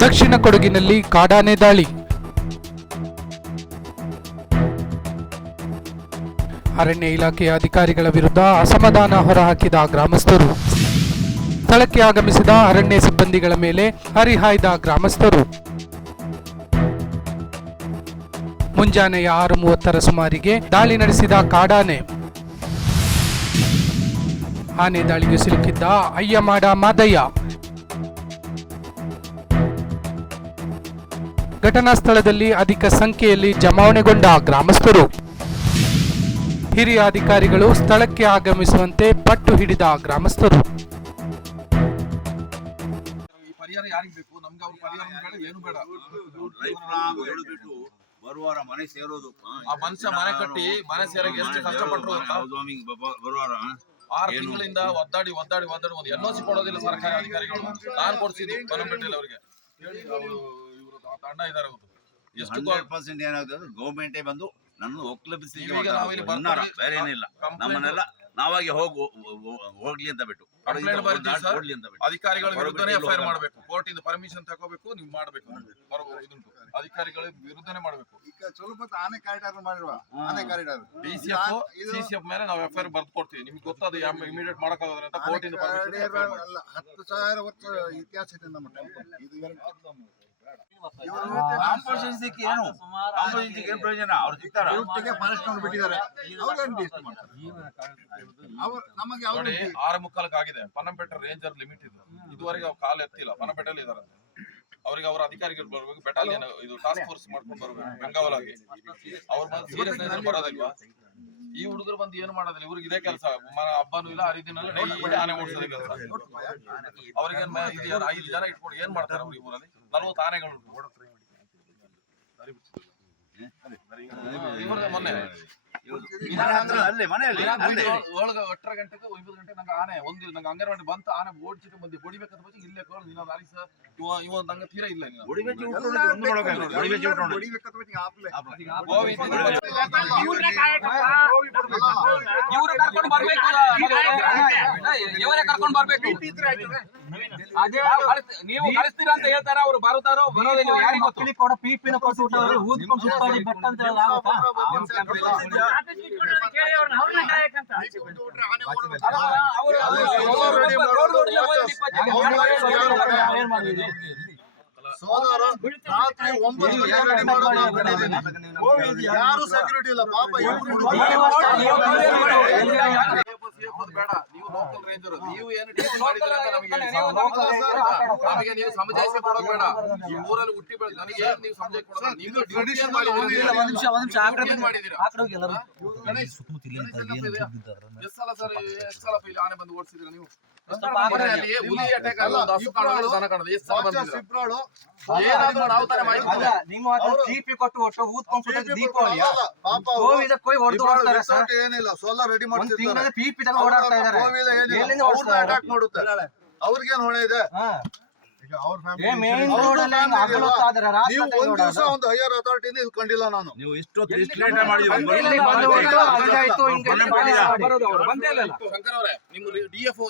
ದಕ್ಷಿಣ ಕೊಡಗಿನಲ್ಲಿ ಕಾಡಾನೆ ದಾಳಿ. ಅರಣ್ಯ ಇಲಾಖೆಯ ಅಧಿಕಾರಿಗಳ ವಿರುದ್ಧ ಅಸಮಾಧಾನ ಹೊರಹಾಕಿದ ಗ್ರಾಮಸ್ಥರು. ಸ್ಥಳಕ್ಕೆ ಆಗಮಿಸಿದ ಅರಣ್ಯ ಸಿಬ್ಬಂದಿಗಳ ಮೇಲೆ ಹರಿಹಾಯ್ದ ಗ್ರಾಮಸ್ಥರು. ಮುಂಜಾನೆಯ ಆರು ಮೂವತ್ತರ ಸುಮಾರಿಗೆ ದಾಳಿ ನಡೆಸಿದ ಕಾಡಾನೆ. ಆನೆ ದಾಳಿಗೆ ಸಿಲುಕಿದ್ದ ಅಯ್ಯಮಾಡ ಮಾದಯ್ಯ. ಘಟನಾ ಸ್ಥಳದಲ್ಲಿ ಅಧಿಕ ಸಂಖ್ಯೆಯಲ್ಲಿ ಜಮಾವಣೆಗೊಂಡ ಗ್ರಾಮಸ್ಥರು. ಹಿರಿಯ ಅಧಿಕಾರಿಗಳು ಸ್ಥಳಕ್ಕೆ ಆಗಮಿಸುವಂತೆ ಪಟ್ಟು ಹಿಡಿದ ಗ್ರಾಮಸ್ಥರು. ಈ ಪರಿಹಾರ ಯಾರಿಗ್ ಬೇಕು? ನಮ್ಗೆ ಅವ್ರ ಪರಿಹಾರ ಬೇಡ ಏನು ಬೇಡ. ಲೈಫ್ ಲಾಂಗ್ ಬಿಟ್ಟು ಬರುವಾರ ಮನೆ ಸೇರೋದು. ಆ ಮನುಷ್ಯ ಮನೆ ಕಟ್ಟಿ ಮನೆ ಸೇರಕ್ಕೆ ಎಷ್ಟು ಕಷ್ಟಪಟ್ರು ಗೊತ್ತಾ? ಬರುವಾರ ಆರು? ತಿಂಗಳಿಂದ ಒದ್ದಾಡಿ ಒದ್ದಾಡಿ ಒದ್ದಾಡಿ ಒಂದು ಎನ್ಒಸಿ ಕೊಡೋದಿಲ್ಲ ಸರ್ಕಾರಿ ಅಧಿಕಾರಿಗಳು. ನಾನು ಕೊಡ್ಸಿದ್ದು ಬನಂಪೇಟೆಯಲ್ಲಿ ಅವರಿಗೆ. ಹೇಳಿ ಅವರು ಇವರು ತಂಡ ಇದಾರೆ. ಎಷ್ಟು ಹಂಡ್ರೆಡ್ ಪರ್ಸೆಂಟ್ ಏನಾಗ್ತದೆ ಗೌರ್ಮೆಂಟೇ ಬಂದು ನನ್ನ ಒಕ್ಕಲಪಿಸ್ಲಿಕ್ಕೆ ಈಗ ನಾವು ಇಲ್ಲಿ ಮಾಡ್ತಾರೆ. ಬೇರೆ ಏನಿಲ್ಲ. complaint- ನಮ್ಮನ್ನೆಲ್ಲ ನಾವಾಗಿ ಹೋಗು ಹೋಗ್ಲಿ ಅಂತ ಬಿಟ್ಟು. Complaint ಬರ್ತೀವಿ ಸರ್. ಓಡ್ಲಿ ಅಂತ ಬಿಟ್ಟು. ಅಧಿಕಾರಿಗಳ ವಿರುದ್ಧನೇ ಮಾಡಬೇಕು. ಕೋರ್ಟ್ ಇಂದ ಪರ್ಮಿಷನ್ ತಗೋಬೇಕು ನೀವು ಮಾಡಬೇಕು. ಇದುಂಟು. ಅಧಿಕಾರಿಗಳ ವಿರುದ್ಧನೇ ಮಾಡಬೇಕು. ಈಗ ಸ್ವಲ್ಪ ಆನೆ ಕಾರಿಡಾರ್ ಮಾಡಿರುವ ಆನೆ ಕಾರಿಡಾರ್. ಡಿಸಿಎಫ್ ಸಿಸಿಎಫ್ ಮೇಲೆ ನಾವು ಎಫ್ಐಆರ್ ಬರ್ದು ಕೊಡ್ತೀವಿ. ನಿಮ್ಗೆ ಗೊತ್ತದು ಇಮಿಡಿಯೇಟ್ ಮಾಡಕ್ಕಾಗೋದ್ರೆ ಅಂತ ಕೋರ್ಟ್ ಇಂದ ಪರ್ಮಿಷನ್ ಅಲ್ಲ ಹತ್ತು ಸಾವಿರ ವರ್ಷ ಇತಿಹಾಸ ಇದೆ ನಮ್ಮ ಟೆಂಪಲ್ ಇದು ಏನು? ಕಾಂಪೋಸಿಷನ್ಗೆ ಏನು ಪ್ರಯೋಜನ? ಅವ್ರು ಸಿಗ್ತಾರ? ಒಟ್ಟಿಗೆ ಫಾರೆಸ್ಟ್ ನವರು ಬಿಟ್ಟಿದ್ದಾರೆ ಅವ್ರೇನು ಬೇಸ್ಟ್ ಮಾಡ್ತಾರೆ? ಅವ್ರು ನಮಗೆ ಅವರು ಆರು ಮುಕ್ಕಾಲಕ್ಕೆ ಆಗಿದೆ. ಪನ್ನಂಪೇಟೆ ರೇಂಜರ್ ಲಿಮಿಟ್ ಇದ್ರು ಇದುವರೆಗೆ ಅವ್ರು ಕಾಲು ಎತ್ತಿಲ್ಲ. ಪನ್ನಂಪೇಟೆಯಲ್ಲಿ ಇದಾರೆ. ಅವ್ರಿಗೆ ಅವ್ರ ಅಧಿಕಾರಿಗಳು ಬರಬೇಕು. ಬೆಟಾಲಿಯನ್ ಇದು ಟಾಸ್ಕ್ ಫೋರ್ಸ್ ಮಾಡ್ಕೊಂಡು ಬರ್ಬೇಕು. ಬೆಂಗಾವಲಾಗಿ. ಅವ್ರ ಬಂದು ಸೀರಿಯಸ್ ಬರೋದಲ್ವಾ? ಈ ಹುಡುಗರು ಬಂದು ಏನು ಮಾಡೋದಿಲ್ಲ? ಇವ್ರಿಗೆ ಇದೇ ಕೆಲಸ. ಹಬ್ಬನೂ ಇಲ್ಲ ಹರಿದಿನಲ್ಲ ಡೈಲಿ ಆನೆ ಓಡಿಸೋದೇ ಕೆಲಸ. ಅವ್ರಿಗೆ ಐದು ಜನ ಇಟ್ಕೊಂಡು ಏನ್ ಮಾಡ್ತಾರೆ ಅವ್ರಿಗೆ ಊರಲ್ಲಿ? ನಲ್ವತ್ತು ಆನೆಗಳು ಮೊನ್ನೆ ಅಲ್ಲೇ ಮನೆಯಲ್ಲಿ ಅಲ್ಲೇ. ಏಳು ಒಟ್ಟರ ಗಂಟೆಗೆ ಒಂಬತ್ತು ಗಂಟೆ ನಂಗೆ ಆನೆ ಒಂದು ನಂಗೆ ಅಂಗನವಾಡಿ ಬಂತು ಆನೆ ಓಡಿಸಿಟ್ಟು ಬಂದು. ಹೊಡಿಬೇಕಂತ ಬಗ್ಗೆ ಇಲ್ಲೇ ಕೋಲ್ ನೀನು ದಾರಿ ಸರ್ ಇವ ಇವ ನಂಗೆ ತೀರಾ ಇಲ್ಲ ನೀನು. ಇವ್ರೇ ಕರ್ಕೊಂಡು ಬರ್ಬೇಕು. ಇವರೇ ಕರ್ಕೊಂಡು ಬರ್ಬೇಕು. ನೀವು ಕಳಿಸ್ತೀರಾ ಅಂತ ಹೇಳ್ತಾರ ಅವ್ರು ಬರುತ್ತಾರೋ ಬರೋದಿಲ್ಲ ಯಾರಿಗೂ ಗೊತ್ತು ಕೊಡ ಪೀಪಿನ ಕೊಟ್ಟು ಊದ್ಕೊಂಡು ಸುತ್ತಾಡಿ ಬೆಟ್ಟ ಅಂತ ಹೇಳಿ ಆಗುತ್ತಾ? ಅವರು ರೋಡ್ ರೋಡ್ ಇಪ್ಪತ್ತು ಜನ ಏನ್ ಮಾಡಿದ್ರಿ? ಸೋದರ ರಾತ್ರಿ ಒಂಬತ್ತು ಗಂಟೆ ರೆಡಿ ಮಾಡೋದು ನಾವು ಯಾರು ಸೆಕ್ಯೂರಿಟಿ ಇಲ್ಲ ಪಾಪ ನೀವು ಲೋಕಲ್ ರೇಂಜರ್ ನೀವು ಏನು ಡ್ಯೂಟಿ ಮಾಡಿದ್ರೆ ಅಂತ ನಮಗೆ ಹೇಳಿ. ನೀವು ಸಮಜಾಯಿಸಿ ಕೊಡೋದು ಬೇಡ ಈ ಊರಲ್ಲಿ ಹುಟ್ಟಿ ಬೆಳೆದ ನನಗೆ ಏನು ನೀವು ಸಮಜಾಯಿಸಿ ಕೊಡೋದು ನೀವು ಡ್ಯೂಟಿ ಏನ್ ಮಾಡಿದ್ದೀರಿ? ಇಲ್ಲ, ಒಂದ್ ನಿಮಿಷ, ಒಂದ್ ನಿಮಿಷ, ಆ ಕಡೆ ಏನ್ ಮಾಡಿದ್ದೀರಾ? ಆ ಎಲ್ಲರೂ. ಸುತ್ತಮುತ್ತ ಇಲ್ಲಿ ಗಣೇಶ್ ಏನು ಇದೆಯಾ? ತಿಂದಿದ್ದಾರೆ? ಎಷ್ಟ್ ಸಲ ಸರ್ ಎಷ್ಟ್ ಸಲ ಇಲ್ಲಿ ಆನೆ ಬಂದು ಓಡಿಸಿದ್ರೆ ನೀವು ಕೊಟ್ಟು ಒಟ್ಟು ಏನಿಲ್ಲ ಸೋಲಾರ್ ರೆಡಿ ಮಾಡ್ತಿದ್ದಾರೆ ಅವ್ರಿಗೇನ್ ಹೊಣೆ ಇದೆ? ಒಂದ್ ದಿವಸ ಓಡಾಡೋದು. ಒಂದು ಹೈಯರ್ ಅಥಾರಿಟಿನ ನಾನು. ನೀವು ಇಷ್ಟೊತ್ತು ಅವ್ರು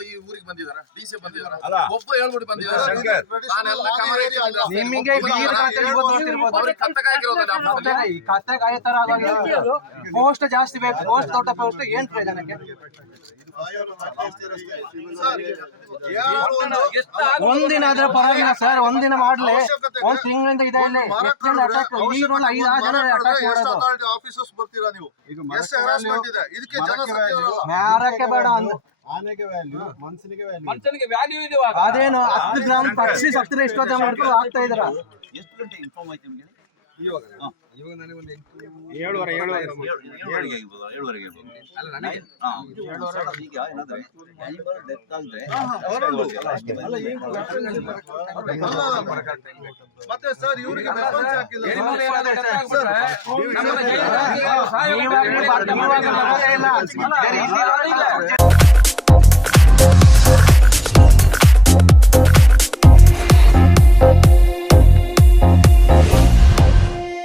ಈ ಊರಿಗೆ ಬಂದಿದಾರ ಬಂದಿದಾರ ಒಬ್ಬ ಹೇಳ್ಬಿಟ್ಟು ಪೋಸ್ಟ್ ಜಾಸ್ತಿ ಬೇಕು. ಪೋಸ್ಟ್ ದೊಡ್ಡ ಪೋಸ್ಟ್ ಏನ್ ಪ್ರಯೋಜನಕ್ಕೆ? ಒಂದಿನ ಆದ್ರೆ ಪರವಾಗಿಲ್ಲ ಸರ್ ಒಂದಿನ ಮಾಡ್ಲಿ. ಒಂದ್ ತಿಂಗಳಿಂದ ಇದೆ ಇಲ್ಲಿ. ಐದು ಆರು ಜನ ಅಟ್ಯಾಕ್ ಮಾಡೋದು. ಆಫೀಸರ್ಸ್ ಬರ್ತೀರಾ ನೀವು? ಎಷ್ಟು ಹರಾಸ್ಮೆಂಟ್ ಇದೆ. ಇದಕ್ಕೆ ಜನ ಮ್ಯಾರಕ್ಕೆ ಬೇಡ ಅಂದ್ರೆ ವ್ಯಾಲ್ಯೂ ಮನುಷ್ಯನಿಗೆ ವ್ಯಾಲ್ಯೂ ಮನುಷ್ಯನಿಗೆ ವ್ಯಾಲ್ಯೂ ಇದೆ ಇವಾಗ. ಅದೇನು ಹತ್ತು ಗ್ರಾಮ್ ಪಕ್ಷಿ ಸತ್ತಿರ ಎಷ್ಟೊತ್ತ ಮಾಡ್ಕೊಂಡು ಆಗ್ತಾ ಇದ್ರ ಎಷ್ಟು ಗಂಟೆ ಇನ್ಫಾರ್ಮ್ ಆಯ್ತು ನಿಮಗೆ? ಏಳುವರೆ ಏಳುವರೆ ಏಳುವರೆಗೆ ಆಗಿರ್ಬೋದು ಏಳುವರೆಗೆ ಇರ್ಬೋದು. ಹಾ. ಸರ್, ಈಗ ಏನಂದ್ರೆ animal death ಆದ್ರೆ ಅಲ್ಲ, ಮತ್ತೆ ಸರ್ ಇವರಿಗೆ ಹಾಕಿಲ್ಲ ಏನಾದ್ರು. ಬರೋದೇ ಇಲ್ಲ.